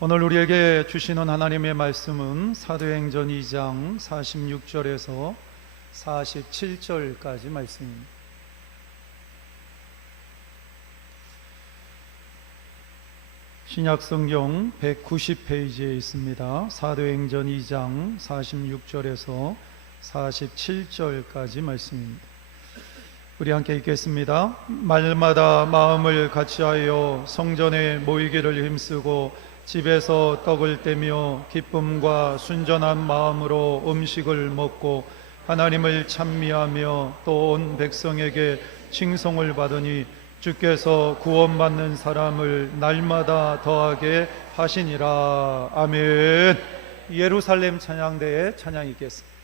오늘 우리에게 주시는 하나님의 말씀은 사도행전 2장 46절에서 47절까지 말씀입니다. 신약성경 190페이지에 있습니다. 사도행전 2장 46절에서 47절까지 말씀입니다. 우리 함께 읽겠습니다. 말마다 마음을 같이하여 성전에 모이기를 힘쓰고 집에서 떡을 떼며 기쁨과 순전한 마음으로 음식을 먹고 하나님을 찬미하며 또 온 백성에게 칭송을 받으니 주께서 구원받는 사람을 날마다 더하게 하시니라. 아멘. 예루살렘 찬양대의 찬양이 있겠습니다.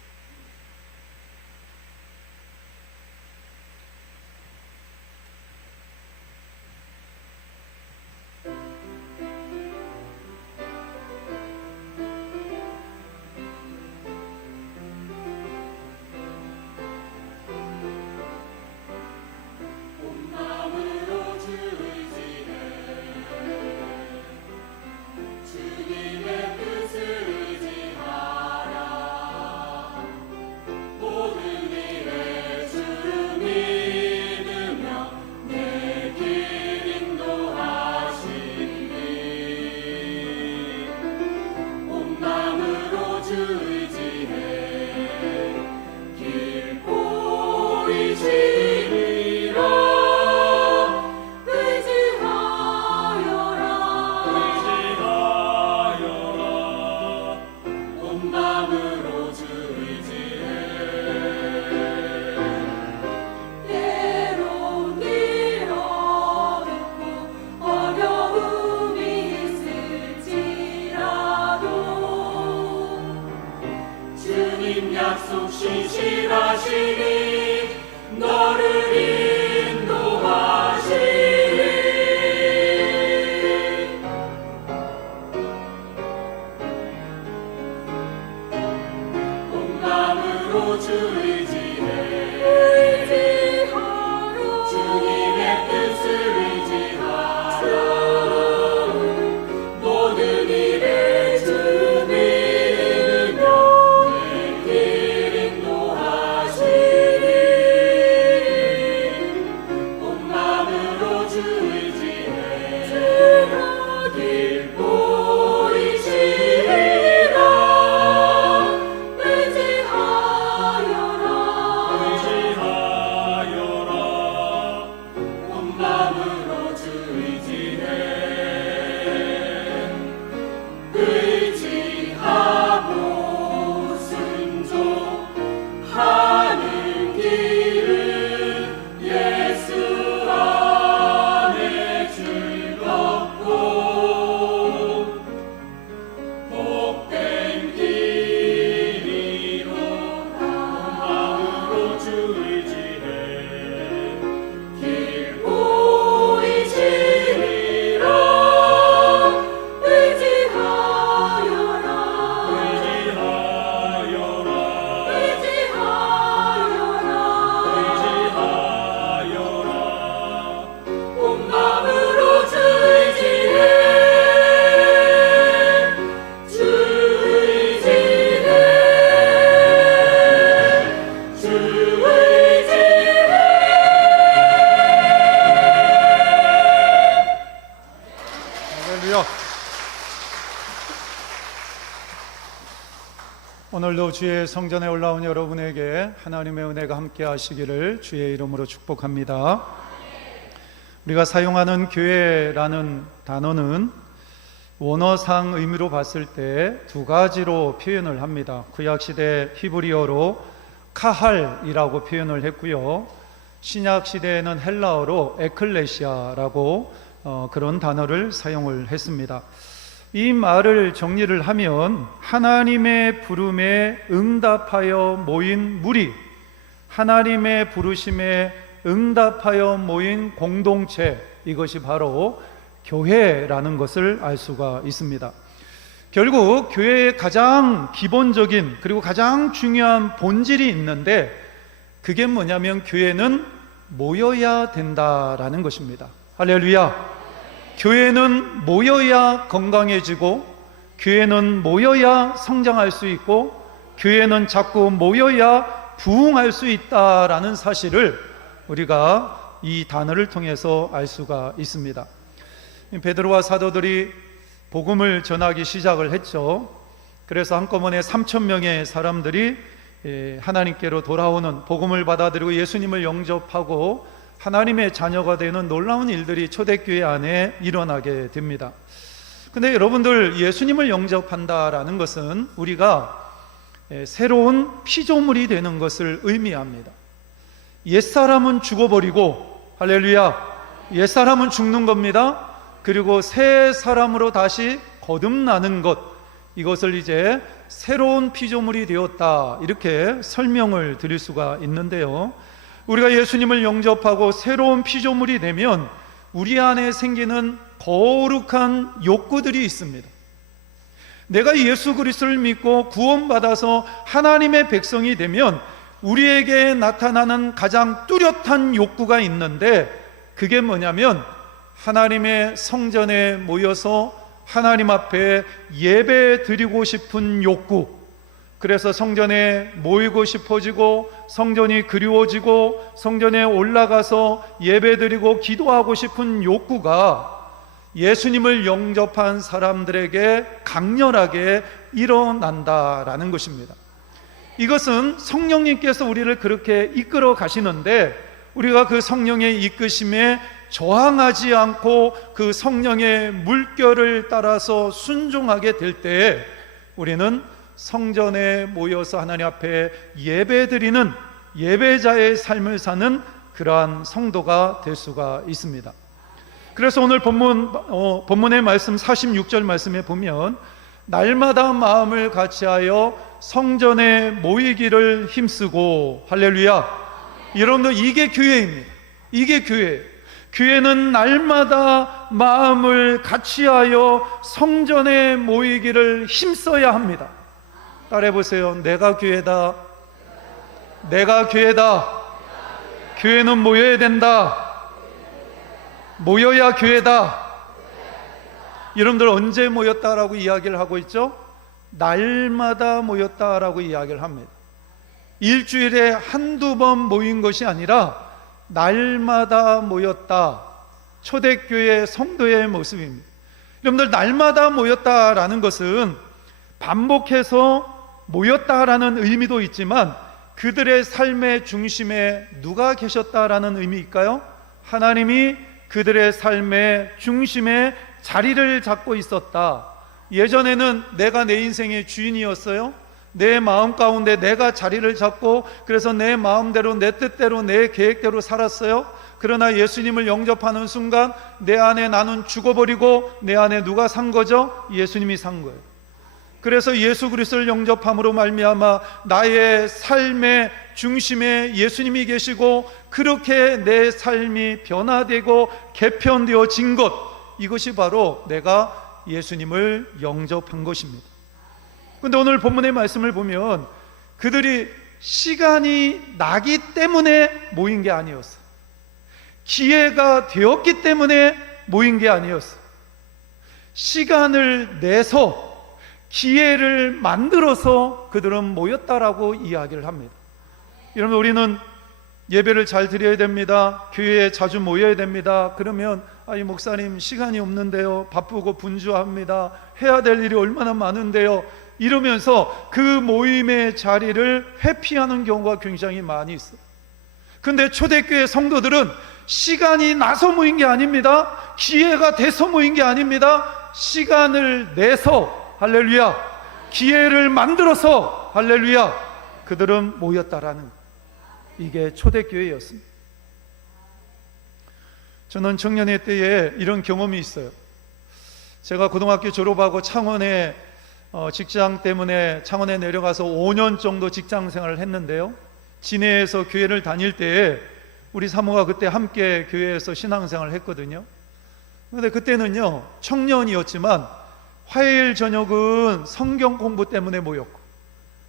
약속 신실하시니 너를 인도하시니 온 마음으로 주 의지하라 주님의 뜻을 의지하라 모든 일에 주 믿으며 오늘도 주의 성전에 올라온 여러분에게 하나님의 은혜가 함께 하시기를 주의 이름으로 축복합니다. 우리가 사용하는 교회라는 단어는 원어상 의미로 봤을 때 두 가지로 표현을 합니다. 구약시대 히브리어로 카할이라고 표현을 했고요, 신약시대에는 헬라어로 에클레시아라고 그런 단어를 사용을 했습니다. 이 말을 정리를 하면 하나님의 부름에 응답하여 모인 무리, 하나님의 부르심에 응답하여 모인 공동체, 이것이 바로 교회라는 것을 알 수가 있습니다. 결국 교회의 가장 기본적인 그리고 가장 중요한 본질이 있는데, 그게 뭐냐면 교회는 모여야 된다라는 것입니다. 할렐루야. 교회는 모여야 건강해지고, 교회는 모여야 성장할 수 있고, 교회는 자꾸 모여야 부흥할 수 있다라는 사실을 우리가 이 단어를 통해서 알 수가 있습니다. 베드로와 사도들이 복음을 전하기 시작을 했죠. 그래서 한꺼번에 3,000명의 사람들이 하나님께로 돌아오는, 복음을 받아들이고 예수님을 영접하고 하나님의 자녀가 되는 놀라운 일들이 초대교회 안에 일어나게 됩니다. 근데 여러분들, 예수님을 영접한다라는 것은 우리가 새로운 피조물이 되는 것을 의미합니다. 옛사람은 죽어버리고, 할렐루야, 옛사람은 죽는 겁니다. 그리고 새 사람으로 다시 거듭나는 것, 이것을 이제 새로운 피조물이 되었다, 이렇게 설명을 드릴 수가 있는데요, 우리가 예수님을 영접하고 새로운 피조물이 되면 우리 안에 생기는 거룩한 욕구들이 있습니다. 내가 예수 그리스도를 믿고 구원받아서 하나님의 백성이 되면 우리에게 나타나는 가장 뚜렷한 욕구가 있는데, 그게 뭐냐면 하나님의 성전에 모여서 하나님 앞에 예배 드리고 싶은 욕구. 그래서 성전에 모이고 싶어지고, 성전이 그리워지고, 성전에 올라가서 예배 드리고 기도하고 싶은 욕구가 예수님을 영접한 사람들에게 강렬하게 일어난다라는 것입니다. 이것은 성령님께서 우리를 그렇게 이끌어 가시는데, 우리가 그 성령의 이끄심에 저항하지 않고 그 성령의 물결을 따라서 순종하게 될 때 우리는 성전에 모여서 하나님 앞에 예배드리는 예배자의 삶을 사는 그러한 성도가 될 수가 있습니다. 그래서 오늘 본문의 말씀 46절 말씀에 보면, 날마다 마음을 같이하여 성전에 모이기를 힘쓰고, 할렐루야, 여러분들, 이게 교회입니다. 이게 교회예요. 교회는 날마다 마음을 같이하여 성전에 모이기를 힘써야 합니다. 따라해보세요. 내가 교회다. 내가 교회다. 교회는 모여야 된다. 모여야 교회다. 여러분들, 언제 모였다라고 이야기를 하고 있죠? 날마다 모였다라고 이야기를 합니다. 일주일에 한두 번 모인 것이 아니라 날마다 모였다. 초대교회 성도의 모습입니다. 여러분들, 날마다 모였다라는 것은 반복해서 모였다라는 의미도 있지만, 그들의 삶의 중심에 누가 계셨다라는 의미일까요? 하나님이 그들의 삶의 중심에 자리를 잡고 있었다. 예전에는 내가 내 인생의 주인이었어요. 내 마음 가운데 내가 자리를 잡고, 그래서 내 마음대로, 내 뜻대로, 내 계획대로 살았어요. 그러나 예수님을 영접하는 순간 내 안에 나는 죽어버리고, 내 안에 누가 산 거죠? 예수님이 산 거예요. 그래서 예수 그리스도를 영접함으로 말미암아 나의 삶의 중심에 예수님이 계시고, 그렇게 내 삶이 변화되고 개편되어진 것, 이것이 바로 내가 예수님을 영접한 것입니다. 그런데 오늘 본문의 말씀을 보면 그들이 시간이 나기 때문에 모인 게 아니었어요. 기회가 되었기 때문에 모인 게 아니었어요. 시간을 내서 기회를 만들어서 그들은 모였다라고 이야기를 합니다. 여러분, 우리는 예배를 잘 드려야 됩니다. 교회에 자주 모여야 됩니다. 그러면 이 목사님 시간이 없는데요, 바쁘고 분주합니다, 해야 될 일이 얼마나 많은데요, 이러면서 그 모임의 자리를 회피하는 경우가 굉장히 많이 있어요. 근데 초대교회 성도들은 시간이 나서 모인 게 아닙니다. 기회가 돼서 모인 게 아닙니다. 시간을 내서, 할렐루야, 기회를 만들어서, 할렐루야, 그들은 모였다라는, 이게 초대교회였습니다. 저는 청년회 때에 이런 경험이 있어요. 제가 고등학교 졸업하고 창원에 직장 때문에 창원에 내려가서 5년 정도 직장 생활을 했는데요, 진해에서 교회를 다닐 때에 우리 사모가 그때 함께 교회에서 신앙생활을 했거든요. 그런데 그때는요, 청년이었지만 화요일 저녁은 성경 공부 때문에 모였고,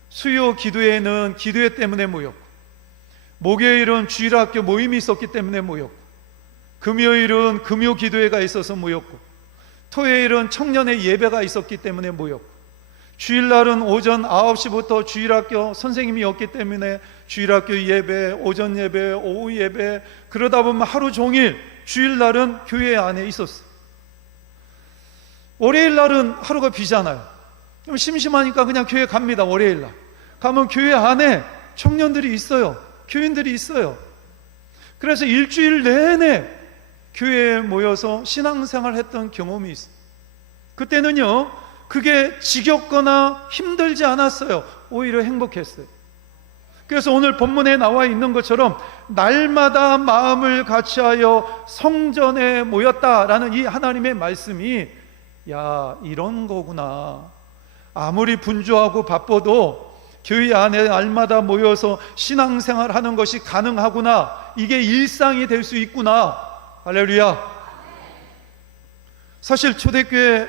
수요 기도회는 기도회 때문에 모였고, 목요일은 주일학교 모임이 있었기 때문에 모였고, 금요일은 금요 기도회가 있어서 모였고, 토요일은 청년의 예배가 있었기 때문에 모였고, 주일날은 오전 9시부터 주일학교 선생님이 없기 때문에 주일학교 예배, 오전 예배, 오후 예배, 그러다 보면 하루 종일 주일날은 교회 안에 있었어요. 월요일날은 하루가 비잖아요. 좀 심심하니까 그냥 교회 갑니다. 월요일날 가면 교회 안에 청년들이 있어요. 교인들이 있어요. 그래서 일주일 내내 교회에 모여서 신앙생활 했던 경험이 있어요. 그때는요, 그게 지겹거나 힘들지 않았어요. 오히려 행복했어요. 그래서 오늘 본문에 나와 있는 것처럼 날마다 마음을 같이하여 성전에 모였다라는 이 하나님의 말씀이, 야, 이런 거구나. 아무리 분주하고 바빠도 교회 안에 날마다 모여서 신앙생활 하는 것이 가능하구나. 이게 일상이 될 수 있구나. 할렐루야. 사실 초대교회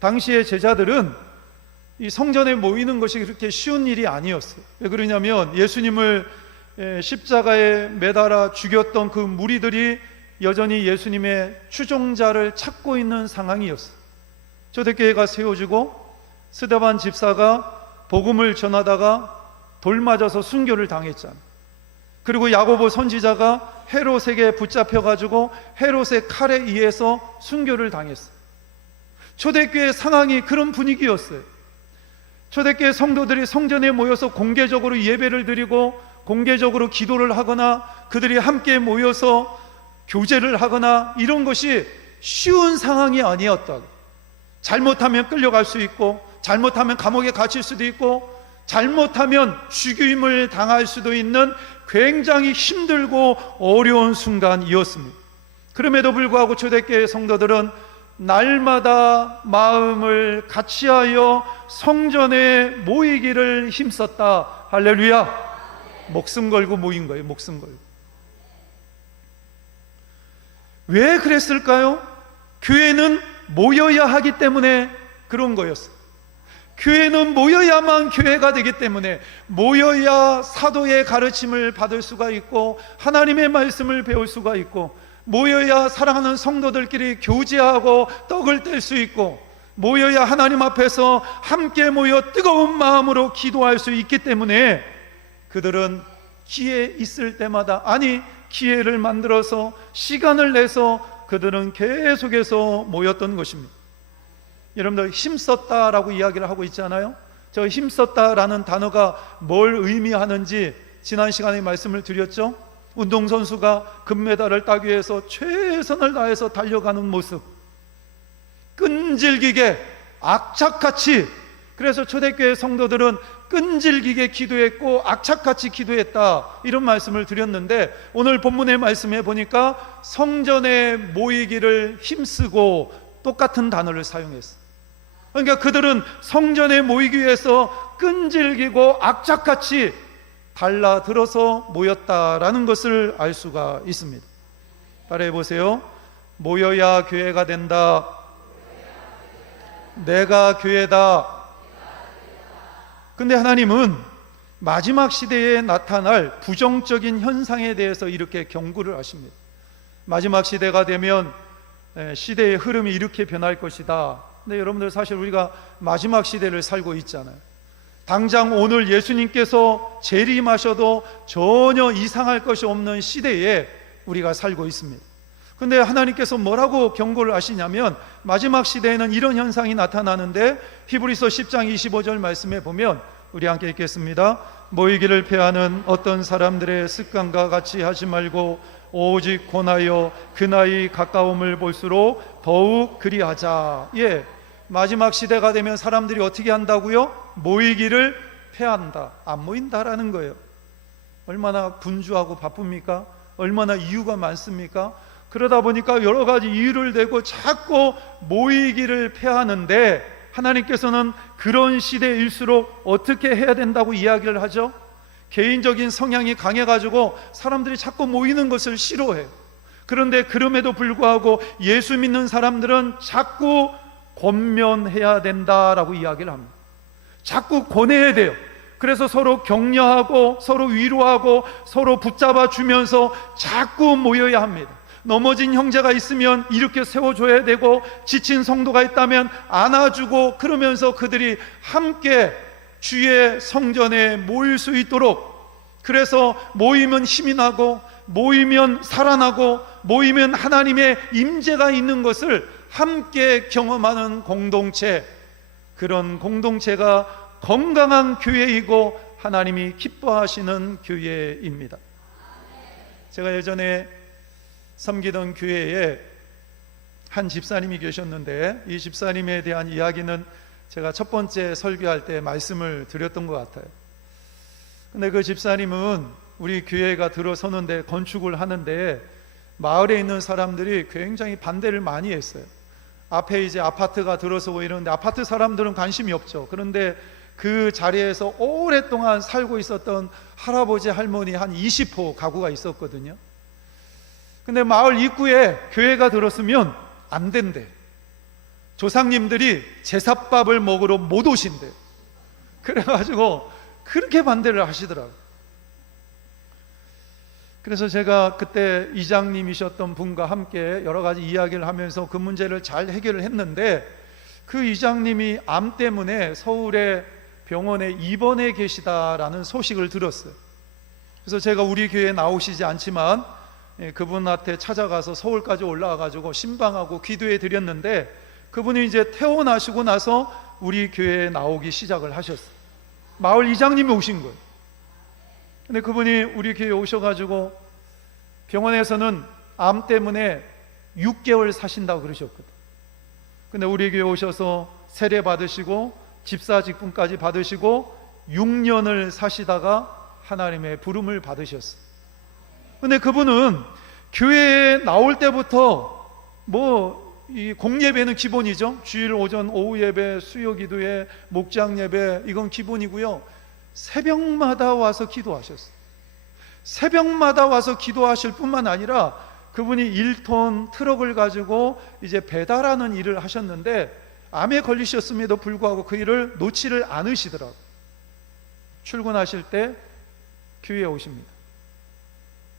당시의 제자들은 이 성전에 모이는 것이 그렇게 쉬운 일이 아니었어요. 왜 그러냐면 예수님을 십자가에 매달아 죽였던 그 무리들이 여전히 예수님의 추종자를 찾고 있는 상황이었어요. 초대교회가 세워지고 스데반 집사가 복음을 전하다가 돌 맞아서 순교를 당했잖아요. 그리고 야고보 선지자가 헤롯에게 붙잡혀가지고 헤롯의 칼에 의해서 순교를 당했어요. 초대교회 상황이 그런 분위기였어요. 초대교회 성도들이 성전에 모여서 공개적으로 예배를 드리고 공개적으로 기도를 하거나 그들이 함께 모여서 교제를 하거나 이런 것이 쉬운 상황이 아니었다고. 잘못하면 끌려갈 수 있고, 잘못하면 감옥에 갇힐 수도 있고, 잘못하면 죽임을 당할 수도 있는 굉장히 힘들고 어려운 순간이었습니다. 그럼에도 불구하고 초대교회 성도들은 날마다 마음을 같이하여 성전에 모이기를 힘썼다. 할렐루야. 목숨 걸고 모인 거예요. 목숨 걸고. 왜 그랬을까요? 교회는 모여야 하기 때문에 그런 거였어요. 교회는 모여야만 교회가 되기 때문에, 모여야 사도의 가르침을 받을 수가 있고 하나님의 말씀을 배울 수가 있고, 모여야 사랑하는 성도들끼리 교제하고 떡을 뗄 수 있고, 모여야 하나님 앞에서 함께 모여 뜨거운 마음으로 기도할 수 있기 때문에 그들은 기회 있을 때마다, 아니 기회를 만들어서 시간을 내서 그들은 계속해서 모였던 것입니다. 여러분들 힘썼다라고 이야기를 하고 있잖아요. 저 힘썼다라는 단어가 뭘 의미하는지 지난 시간에 말씀을 드렸죠. 운동선수가 금메달을 따기 위해서 최선을 다해서 달려가는 모습, 끈질기게 악착같이, 그래서 초대교회 성도들은 끈질기게 기도했고 악착같이 기도했다, 이런 말씀을 드렸는데, 오늘 본문의 말씀에 보니까 성전에 모이기를 힘쓰고 똑같은 단어를 사용했어요. 그러니까 그들은 성전에 모이기 위해서 끈질기고 악착같이 달라들어서 모였다라는 것을 알 수가 있습니다. 따라해 보세요. 모여야 교회가 된다. 내가 교회다. 근데 하나님은 마지막 시대에 나타날 부정적인 현상에 대해서 이렇게 경고를 하십니다. 마지막 시대가 되면 시대의 흐름이 이렇게 변할 것이다. 근데 여러분들, 사실 우리가 마지막 시대를 살고 있잖아요. 당장 오늘 예수님께서 재림하셔도 전혀 이상할 것이 없는 시대에 우리가 살고 있습니다. 근데 하나님께서 뭐라고 경고를 하시냐면, 마지막 시대에는 이런 현상이 나타나는데, 히브리서 10장 25절 말씀에 보면, 우리 함께 읽겠습니다. 모이기를 패하는 어떤 사람들의 습관과 같이 하지 말고 오직 권하여 그 나이 가까움을 볼수록 더욱 그리하자. 예, 마지막 시대가 되면 사람들이 어떻게 한다고요? 모이기를 패한다. 안 모인다라는 거예요. 얼마나 분주하고 바쁩니까? 얼마나 이유가 많습니까? 그러다 보니까 여러 가지 이유를 대고 자꾸 모이기를 패하는데, 하나님께서는 그런 시대일수록 어떻게 해야 된다고 이야기를 하죠? 개인적인 성향이 강해가지고 사람들이 자꾸 모이는 것을 싫어해요. 그런데 그럼에도 불구하고 예수 믿는 사람들은 자꾸 권면해야 된다라고 이야기를 합니다. 자꾸 권해야 돼요. 그래서 서로 격려하고 서로 위로하고 서로 붙잡아 주면서 자꾸 모여야 합니다. 넘어진 형제가 있으면 일으켜 세워줘야 되고, 지친 성도가 있다면 안아주고, 그러면서 그들이 함께 주의 성전에 모일 수 있도록, 그래서 모이면 힘이 나고, 모이면 살아나고, 모이면 하나님의 임재가 있는 것을 함께 경험하는 공동체, 그런 공동체가 건강한 교회이고 하나님이 기뻐하시는 교회입니다. 제가 예전에 섬기던 교회에 한 집사님이 계셨는데, 이 집사님에 대한 이야기는 제가 첫 번째 설교할 때 말씀을 드렸던 것 같아요. 근데 그 집사님은 우리 교회가 들어서는데, 건축을 하는데 마을에 있는 사람들이 굉장히 반대를 많이 했어요. 앞에 이제 아파트가 들어서고 이러는데 아파트 사람들은 관심이 없죠. 그런데 그 자리에서 오랫동안 살고 있었던 할아버지 할머니 한 20호 가구가 있었거든요. 근데 마을 입구에 교회가 들었으면 안 된대. 조상님들이 제사밥을 먹으러 못 오신대. 그래가지고 그렇게 반대를 하시더라고요. 그래서 제가 그때 이장님이셨던 분과 함께 여러 가지 이야기를 하면서 그 문제를 잘 해결을 했는데, 그 이장님이 암 때문에 서울의 병원에 입원해 계시다라는 소식을 들었어요. 그래서 제가 우리 교회에 나오시지 않지만 그분한테 찾아가서 서울까지 올라와가지고 신방하고 기도해 드렸는데, 그분이 이제 퇴원하시고 나서 우리 교회에 나오기 시작을 하셨어요. 마을 이장님이 오신 거예요. 근데 그분이 우리 교회에 오셔가지고 병원에서는 암 때문에 6개월 사신다고 그러셨거든. 근데 우리 교회에 오셔서 세례 받으시고 집사 직분까지 받으시고 6년을 사시다가 하나님의 부름을 받으셨어요. 근데 그분은 교회에 나올 때부터 이 공예배는 기본이죠. 주일 오전 오후 예배, 수요 기도회, 목장 예배, 이건 기본이고요. 새벽마다 와서 기도하셨어요. 새벽마다 와서 기도하실 뿐만 아니라 그분이 1톤 트럭을 가지고 이제 배달하는 일을 하셨는데, 암에 걸리셨음에도 불구하고 그 일을 놓지를 않으시더라고요. 출근하실 때 교회에 오십니다.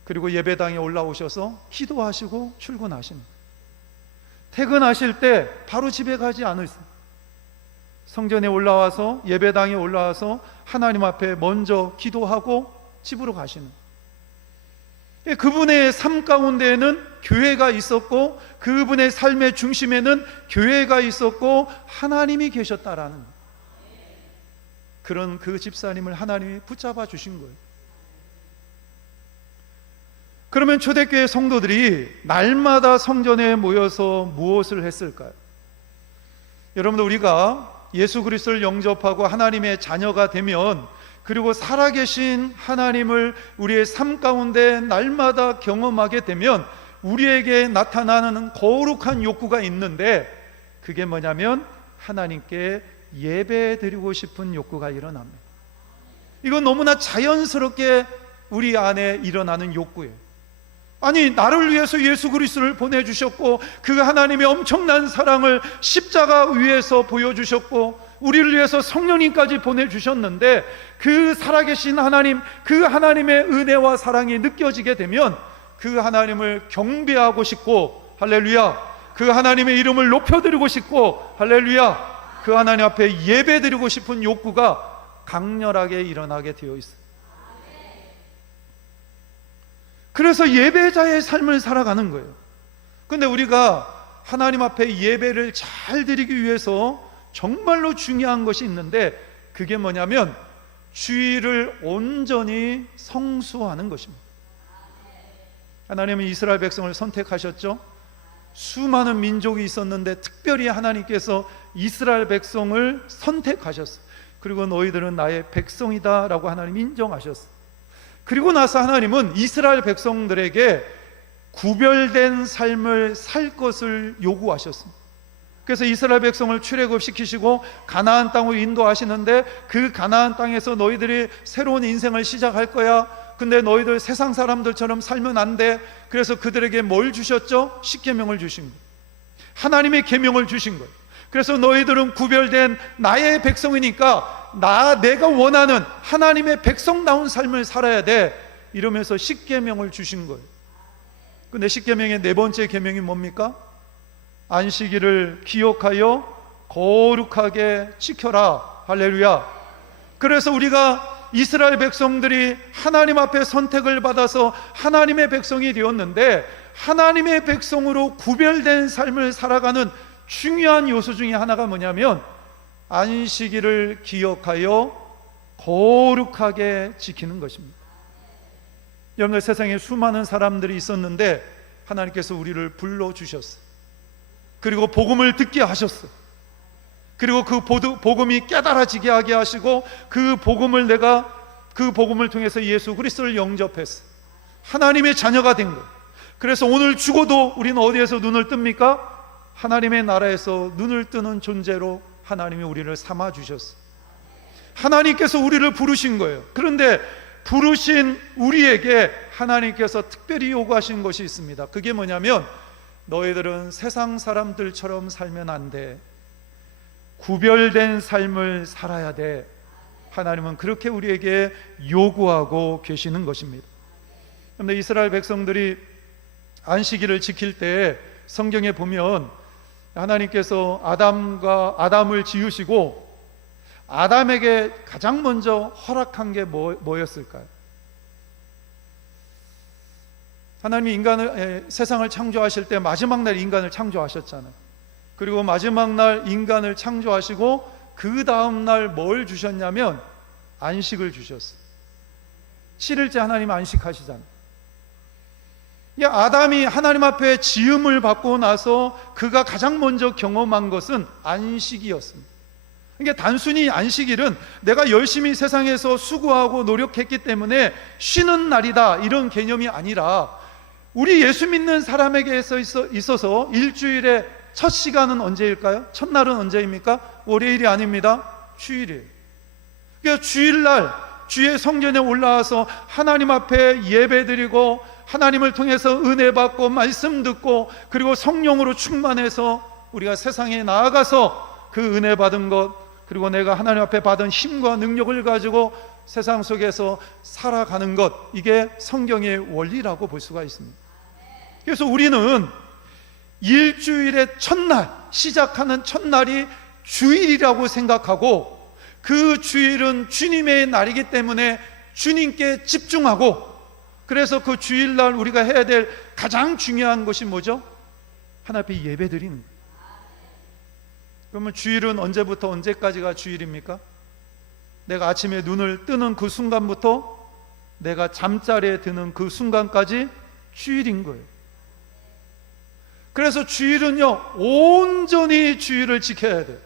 그리고 예배당에 올라오셔서 기도하시고 출근하십니다. 퇴근하실 때 바로 집에 가지 않으세요. 성전에 올라와서, 예배당에 올라와서 하나님 앞에 먼저 기도하고 집으로 가시는, 그분의 삶 가운데에는 교회가 있었고, 그분의 삶의 중심에는 교회가 있었고 하나님이 계셨다라는, 그런 그 집사님을 하나님이 붙잡아 주신 거예요. 그러면 초대교회 성도들이 날마다 성전에 모여서 무엇을 했을까요? 여러분들, 우리가 예수 그리스도를 영접하고 하나님의 자녀가 되면, 그리고 살아계신 하나님을 우리의 삶 가운데 날마다 경험하게 되면 우리에게 나타나는 거룩한 욕구가 있는데, 그게 뭐냐면 하나님께 예배 드리고 싶은 욕구가 일어납니다. 이건 너무나 자연스럽게 우리 안에 일어나는 욕구예요. 아니, 나를 위해서 예수 그리스도를 보내주셨고, 그 하나님의 엄청난 사랑을 십자가 위에서 보여주셨고, 우리를 위해서 성령님까지 보내주셨는데, 그 살아계신 하나님, 그 하나님의 은혜와 사랑이 느껴지게 되면 그 하나님을 경배하고 싶고, 할렐루야, 그 하나님의 이름을 높여드리고 싶고, 할렐루야, 그 하나님 앞에 예배드리고 싶은 욕구가 강렬하게 일어나게 되어 있어요. 그래서 예배자의 삶을 살아가는 거예요. 그런데 우리가 하나님 앞에 예배를 잘 드리기 위해서 정말로 중요한 것이 있는데, 그게 뭐냐면 주일을 온전히 성수하는 것입니다. 하나님은 이스라엘 백성을 선택하셨죠. 수많은 민족이 있었는데 특별히 하나님께서 이스라엘 백성을 선택하셨어요. 그리고 너희들은 나의 백성이다 라고 하나님 인정하셨어요. 그리고 나서 하나님은 이스라엘 백성들에게 구별된 삶을 살 것을 요구하셨습니다. 그래서 이스라엘 백성을 출애굽시키시고 가나안 땅으로 인도하시는데, 그 가나안 땅에서 너희들이 새로운 인생을 시작할 거야. 근데 너희들 세상 사람들처럼 살면 안 돼. 그래서 그들에게 뭘 주셨죠? 십계명을 주신 거예요. 하나님의 계명을 주신 거예요. 그래서 너희들은 구별된 나의 백성이니까 내가 원하는 하나님의 백성다운 삶을 살아야 돼, 이러면서 십계명을 주신 거예요. 근데 십계명의 네 번째 계명이 뭡니까? 안식일을 기억하여 거룩하게 지켜라. 할렐루야. 그래서 우리가 이스라엘 백성들이 하나님 앞에 선택을 받아서 하나님의 백성이 되었는데, 하나님의 백성으로 구별된 삶을 살아가는 중요한 요소 중에 하나가 뭐냐면 안식일을 기억하여 거룩하게 지키는 것입니다. 여러분들, 세상에 수많은 사람들이 있었는데 하나님께서 우리를 불러주셨어요. 그리고 복음을 듣게 하셨어요. 그리고 그 복음이 깨달아지게 하게 하시고, 그 복음을 통해서 예수 그리스도를 영접했어요. 하나님의 자녀가 된 거예요. 그래서 오늘 죽어도 우리는 어디에서 눈을 뜹니까? 하나님의 나라에서 눈을 뜨는 존재로 하나님이 우리를 삼아주셨어요. 하나님께서 우리를 부르신 거예요. 그런데 부르신 우리에게 하나님께서 특별히 요구하신 것이 있습니다. 그게 뭐냐면, 너희들은 세상 사람들처럼 살면 안 돼. 구별된 삶을 살아야 돼. 하나님은 그렇게 우리에게 요구하고 계시는 것입니다. 그런데 이스라엘 백성들이 안식일을 지킬 때 성경에 보면 하나님께서 아담을 지으시고 아담에게 가장 먼저 허락한 게 뭐였을까요? 하나님이 세상을 창조하실 때 마지막 날 인간을 창조하셨잖아요. 그리고 마지막 날 인간을 창조하시고 그 다음 날 뭘 주셨냐면 안식을 주셨어요. 7일째 하나님 안식하시잖아요. 아담이 하나님 앞에 지음을 받고 나서 그가 가장 먼저 경험한 것은 안식이었습니다. 그러니까 단순히 안식일은 내가 열심히 세상에서 수고하고 노력했기 때문에 쉬는 날이다, 이런 개념이 아니라, 우리 예수 믿는 사람에게 있어서 일주일의 첫 시간은 언제일까요? 첫날은 언제입니까? 월요일이 아닙니다. 주일이에요. 그러니까 주일날 주의 성전에 올라와서 하나님 앞에 예배드리고 하나님을 통해서 은혜 받고 말씀 듣고, 그리고 성령으로 충만해서 우리가 세상에 나아가서 그 은혜 받은 것, 그리고 내가 하나님 앞에 받은 힘과 능력을 가지고 세상 속에서 살아가는 것, 이게 성경의 원리라고 볼 수가 있습니다. 그래서 우리는 일주일의 첫날, 시작하는 첫날이 주일이라고 생각하고, 그 주일은 주님의 날이기 때문에 주님께 집중하고, 그래서 그 주일날 우리가 해야 될 가장 중요한 것이 뭐죠? 하나님 앞에 예배드리는 거예요. 그러면 주일은 언제부터 언제까지가 주일입니까? 내가 아침에 눈을 뜨는 그 순간부터 내가 잠자리에 드는 그 순간까지 주일인 거예요. 그래서 주일은요, 온전히 주일을 지켜야 돼요.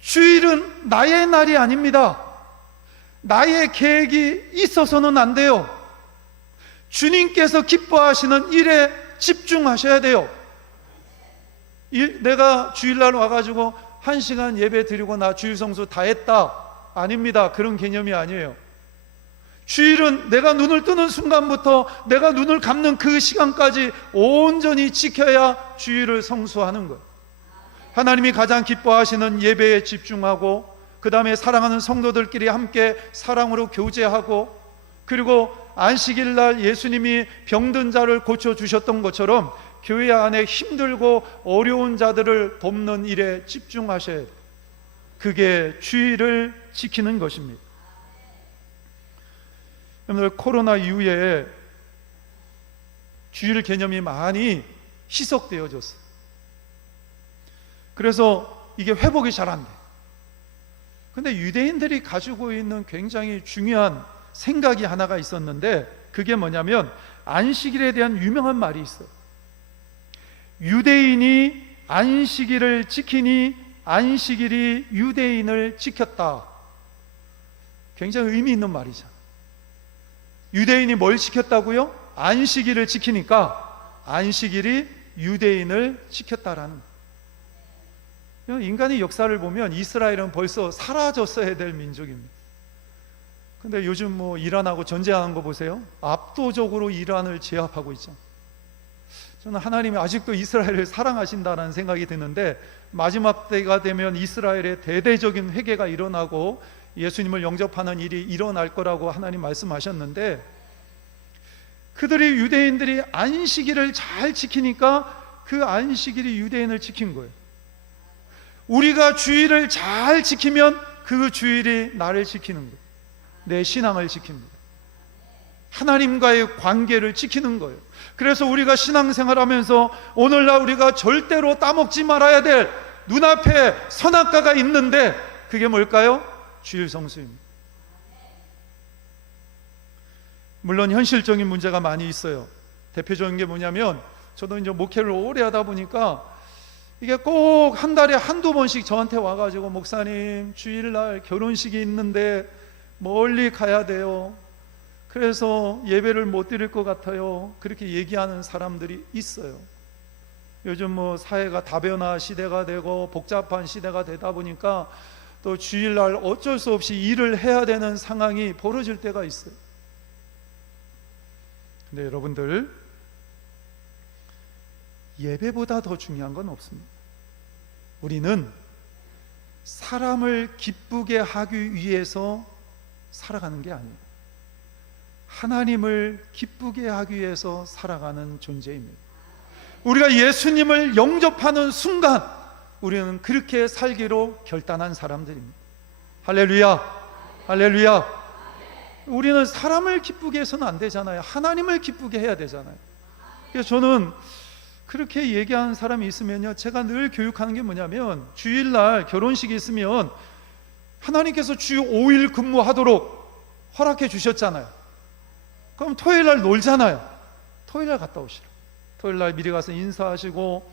주일은 나의 날이 아닙니다. 나의 계획이 있어서는 안 돼요. 주님께서 기뻐하시는 일에 집중하셔야 돼요. 내가 주일날 와가지고 1시간 예배 드리고 나 주일 성수 다 했다, 아닙니다. 그런 개념이 아니에요. 주일은 내가 눈을 뜨는 순간부터 내가 눈을 감는 그 시간까지 온전히 지켜야 주일을 성수하는 거예요. 하나님이 가장 기뻐하시는 예배에 집중하고, 그 다음에 사랑하는 성도들끼리 함께 사랑으로 교제하고, 그리고 안식일날 예수님이 병든 자를 고쳐주셨던 것처럼 교회 안에 힘들고 어려운 자들을 돕는 일에 집중하셔야 돼요. 그게 주일을 지키는 것입니다. 여러분들, 코로나 이후에 주일 개념이 많이 희석되어졌어요. 그래서 이게 회복이 잘 안 돼요. 근데 유대인들이 가지고 있는 굉장히 중요한 생각이 하나가 있었는데, 그게 뭐냐면 안식일에 대한 유명한 말이 있어요. 유대인이 안식일을 지키니 안식일이 유대인을 지켰다. 굉장히 의미 있는 말이죠. 유대인이 뭘 지켰다고요? 안식일을 지키니까 안식일이 유대인을 지켰다라는. 인간의 역사를 보면 이스라엘은 벌써 사라졌어야 될 민족입니다. 근데 요즘 이란하고 전쟁하는 거 보세요. 압도적으로 이란을 제압하고 있죠. 저는 하나님이 아직도 이스라엘을 사랑하신다는 생각이 드는데, 마지막 때가 되면 이스라엘의 대대적인 회개가 일어나고 예수님을 영접하는 일이 일어날 거라고 하나님 말씀하셨는데, 그들이 유대인들이 안식일을 잘 지키니까 그 안식일이 유대인을 지킨 거예요. 우리가 주일을 잘 지키면 그 주일이 나를 지키는 거예요. 내 신앙을 지킵니다. 하나님과의 관계를 지키는 거예요. 그래서 우리가 신앙생활하면서 오늘날 우리가 절대로 따먹지 말아야 될 눈앞에 선악과가 있는데 그게 뭘까요? 주일 성수입니다. 물론 현실적인 문제가 많이 있어요. 대표적인 게 뭐냐면, 저도 이제 목회를 오래 하다 보니까 이게 꼭 한 달에 한두 번씩 저한테 와가지고, 목사님 주일날 결혼식이 있는데 멀리 가야 돼요. 그래서 예배를 못 드릴 것 같아요. 그렇게 얘기하는 사람들이 있어요. 요즘 뭐 사회가 다변화 시대가 되고 복잡한 시대가 되다 보니까 또 주일날 어쩔 수 없이 일을 해야 되는 상황이 벌어질 때가 있어요. 근데 여러분들, 예배보다 더 중요한 건 없습니다. 우리는 사람을 기쁘게 하기 위해서 살아가는 게 아니에요. 하나님을 기쁘게 하기 위해서 살아가는 존재입니다. 우리가 예수님을 영접하는 순간 우리는 그렇게 살기로 결단한 사람들입니다. 할렐루야, 할렐루야. 우리는 사람을 기쁘게 해서는 안 되잖아요. 하나님을 기쁘게 해야 되잖아요. 그래서 저는 그렇게 얘기하는 사람이 있으면요, 제가 늘 교육하는 게 뭐냐면, 주일날 결혼식이 있으면 하나님께서 주 5일 근무하도록 허락해 주셨잖아요. 그럼 토요일날 놀잖아요. 토요일날 갔다 오시라. 토요일날 미리 가서 인사하시고,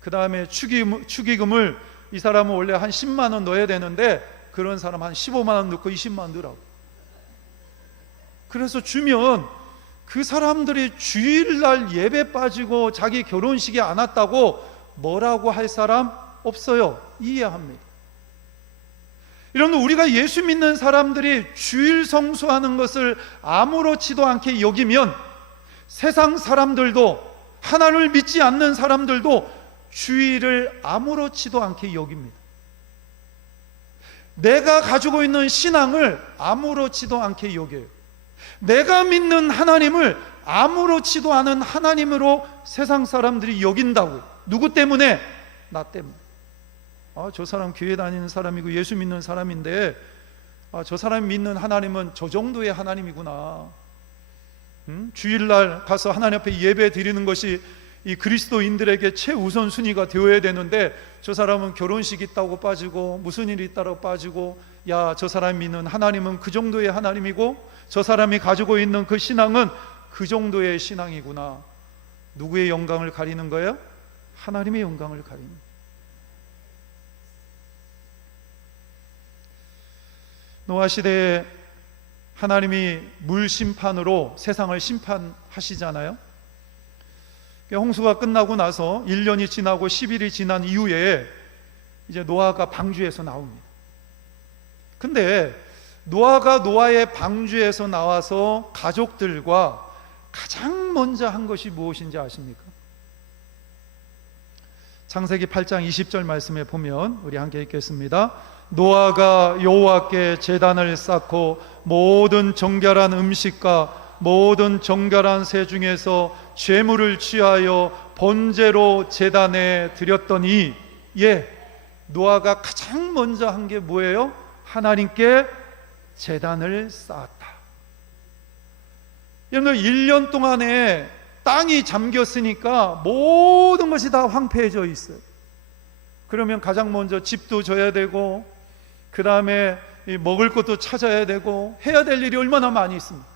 그 다음에 축의금을, 이 사람은 원래 한 10만 원 넣어야 되는데 그런 사람 한 15만 원 넣고 20만 원 넣으라고. 그래서 주면 그 사람들이 주일날 예배 빠지고 자기 결혼식에 안 왔다고 뭐라고 할 사람 없어요. 이해합니다. 여러분, 우리가 예수 믿는 사람들이 주일 성수하는 것을 아무렇지도 않게 여기면 세상 사람들도, 하나님을 믿지 않는 사람들도 주일을 아무렇지도 않게 여깁니다. 내가 가지고 있는 신앙을 아무렇지도 않게 여겨요. 내가 믿는 하나님을 아무렇지도 않은 하나님으로 세상 사람들이 여긴다고요. 누구 때문에? 나 때문에. 저 사람 교회 다니는 사람이고 예수 믿는 사람인데, 저 사람이 믿는 하나님은 저 정도의 하나님이구나. 주일날 가서 하나님 앞에 예배 드리는 것이 이 그리스도인들에게 최우선 순위가 되어야 되는데, 저 사람은 결혼식 있다고 빠지고 무슨 일이 있다고 빠지고, 야, 저 사람이 믿는 하나님은 그 정도의 하나님이고 저 사람이 가지고 있는 그 신앙은 그 정도의 신앙이구나. 누구의 영광을 가리는 거예요? 하나님의 영광을 가리는 거예요. 노아 시대에 하나님이 물 심판으로 세상을 심판하시잖아요. 홍수가 끝나고 나서 1년이 지나고 10일이 지난 이후에 이제 노아가 방주에서 나옵니다. 근데 노아가 노아의 방주에서 나와서 가족들과 가장 먼저 한 것이 무엇인지 아십니까? 창세기 8장 20절 말씀에 보면, 우리 함께 읽겠습니다. 노아가 여호와께 제단을 쌓고 모든 정결한 음식과 모든 정결한 새 중에서 제물을 취하여 번제로 제단에 드렸더니, 노아가 가장 먼저 한 게 뭐예요? 하나님께 제단을 쌓았다. 여러분, 1년 동안에 땅이 잠겼으니까 모든 것이 다 황폐해져 있어요. 그러면 가장 먼저 집도 져야 되고, 그 다음에 먹을 것도 찾아야 되고, 해야 될 일이 얼마나 많이 있습니까?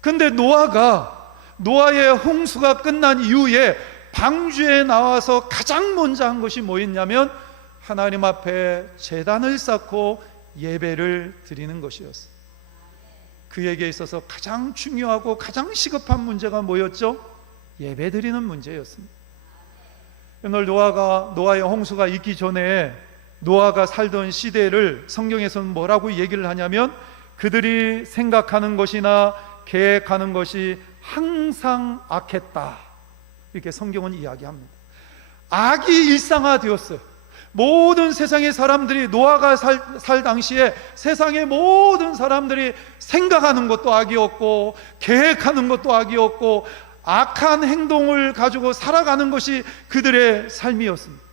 근데 노아의 홍수가 끝난 이후에 방주에 나와서 가장 먼저 한 것이 뭐였냐면, 하나님 앞에 제단을 쌓고 예배를 드리는 것이었어요. 그에게 있어서 가장 중요하고 가장 시급한 문제가 뭐였죠? 예배 드리는 문제였습니다. 오늘 노아의 홍수가 있기 전에 노아가 살던 시대를 성경에서는 뭐라고 얘기를 하냐면, 그들이 생각하는 것이나 계획하는 것이 항상 악했다, 이렇게 성경은 이야기합니다. 악이 일상화되었어요. 모든 세상의 사람들이, 노아가 살 당시에 세상의 모든 사람들이 생각하는 것도 악이었고 계획하는 것도 악이었고 악한 행동을 가지고 살아가는 것이 그들의 삶이었습니다.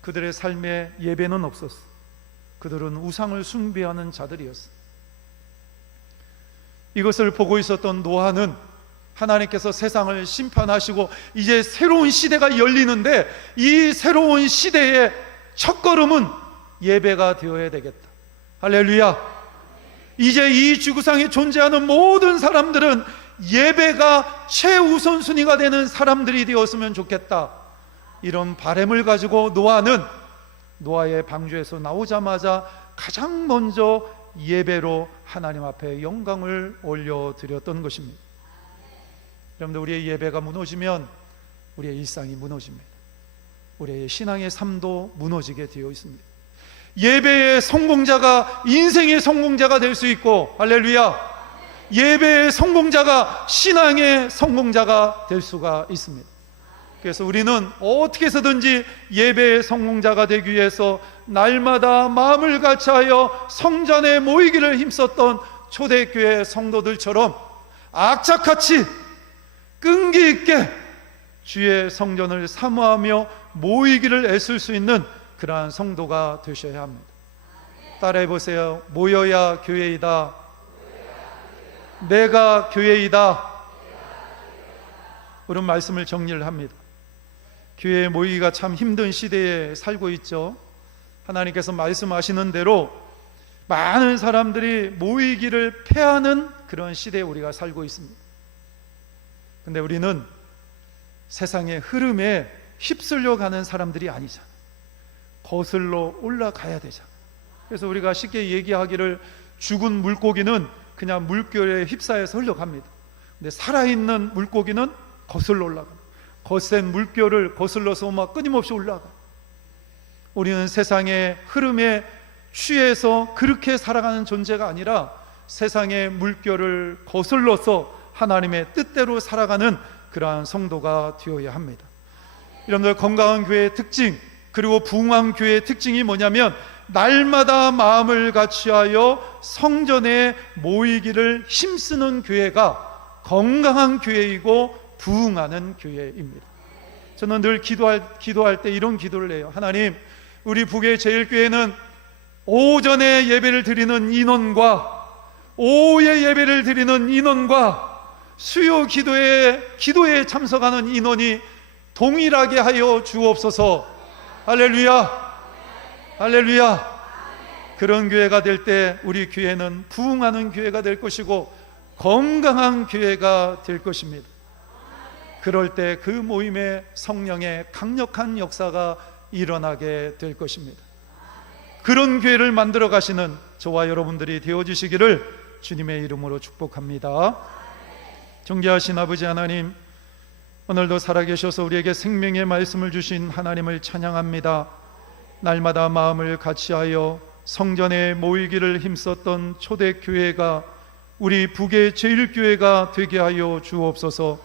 그들의 삶에 예배는 없었어. 그들은 우상을 숭배하는 자들이었어. 이것을 보고 있었던 노아는 하나님께서 세상을 심판하시고 이제 새로운 시대가 열리는데, 이 새로운 시대의 첫걸음은 예배가 되어야 되겠다. 할렐루야. 이제 이 지구상에 존재하는 모든 사람들은 예배가 최우선순위가 되는 사람들이 되었으면 좋겠다. 이런 바람을 가지고 노아는 노아의 방주에서 나오자마자 가장 먼저 예배로 하나님 앞에 영광을 올려드렸던 것입니다. 여러분들, 우리의 예배가 무너지면 우리의 일상이 무너집니다. 우리의 신앙의 삶도 무너지게 되어 있습니다. 예배의 성공자가 인생의 성공자가 될 수 있고, 할렐루야, 예배의 성공자가 신앙의 성공자가 될 수가 있습니다. 그래서 우리는 어떻게 해서든지 예배의 성공자가 되기 위해서 날마다 마음을 같이하여 성전에 모이기를 힘썼던 초대교회 성도들처럼 악착같이 끈기 있게 주의 성전을 사모하며 모이기를 애쓸 수 있는 그러한 성도가 되셔야 합니다. 따라해 보세요. 모여야 교회이다. 내가 교회이다. 그런 말씀을 정리를 합니다. 교회에 모이기가 참 힘든 시대에 살고 있죠. 하나님께서 말씀하시는 대로 많은 사람들이 모이기를 패하는 그런 시대에 우리가 살고 있습니다. 근데 우리는 세상의 흐름에 휩쓸려 가는 사람들이 아니잖아요. 거슬러 올라가야 되잖아요. 그래서 우리가 쉽게 얘기하기를 죽은 물고기는 그냥 물결에 휩싸여서 흘러갑니다. 근데 살아있는 물고기는 거슬러 올라갑니다. 거센 물결을 거슬러서 막 끊임없이 올라가. 우리는 세상의 흐름에 취해서 그렇게 살아가는 존재가 아니라 세상의 물결을 거슬러서 하나님의 뜻대로 살아가는 그러한 성도가 되어야 합니다. 여러분들, 건강한 교회의 특징, 그리고 부흥한 교회의 특징이 뭐냐면 날마다 마음을 같이하여 성전에 모이기를 힘쓰는 교회가 건강한 교회이고 부흥하는 교회입니다. 저는 늘 기도할 때 이런 기도를 해요. 하나님, 우리 북의 제일교회는 오전에 예배를 드리는 인원과 오후에 예배를 드리는 인원과 수요 기도에 참석하는 인원이 동일하게 하여 주옵소서. 할렐루야, 할렐루야. 그런 교회가 될 때 우리 교회는 부흥하는 교회가 될 것이고 건강한 교회가 될 것입니다. 그럴 때 그 모임에 성령의 강력한 역사가 일어나게 될 것입니다. 그런 교회를 만들어 가시는 저와 여러분들이 되어주시기를 주님의 이름으로 축복합니다. 존귀하신 아버지 하나님, 오늘도 살아계셔서 우리에게 생명의 말씀을 주신 하나님을 찬양합니다. 날마다 마음을 같이하여 성전에 모이기를 힘썼던 초대교회가 우리 북의 제일교회가 되게 하여 주옵소서.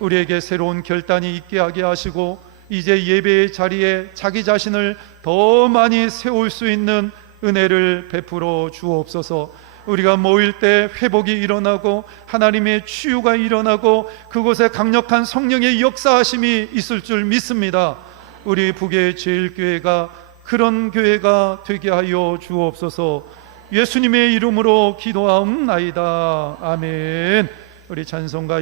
우리에게 새로운 결단이 있게 하게 하시고 이제 예배의 자리에 자기 자신을 더 많이 세울 수 있는 은혜를 베풀어 주옵소서. 우리가 모일 때 회복이 일어나고 하나님의 치유가 일어나고 그곳에 강력한 성령의 역사하심이 있을 줄 믿습니다. 우리 북의 제일교회가 그런 교회가 되게 하여 주옵소서. 예수님의 이름으로 기도하옵나이다. 아멘. 우리 찬송가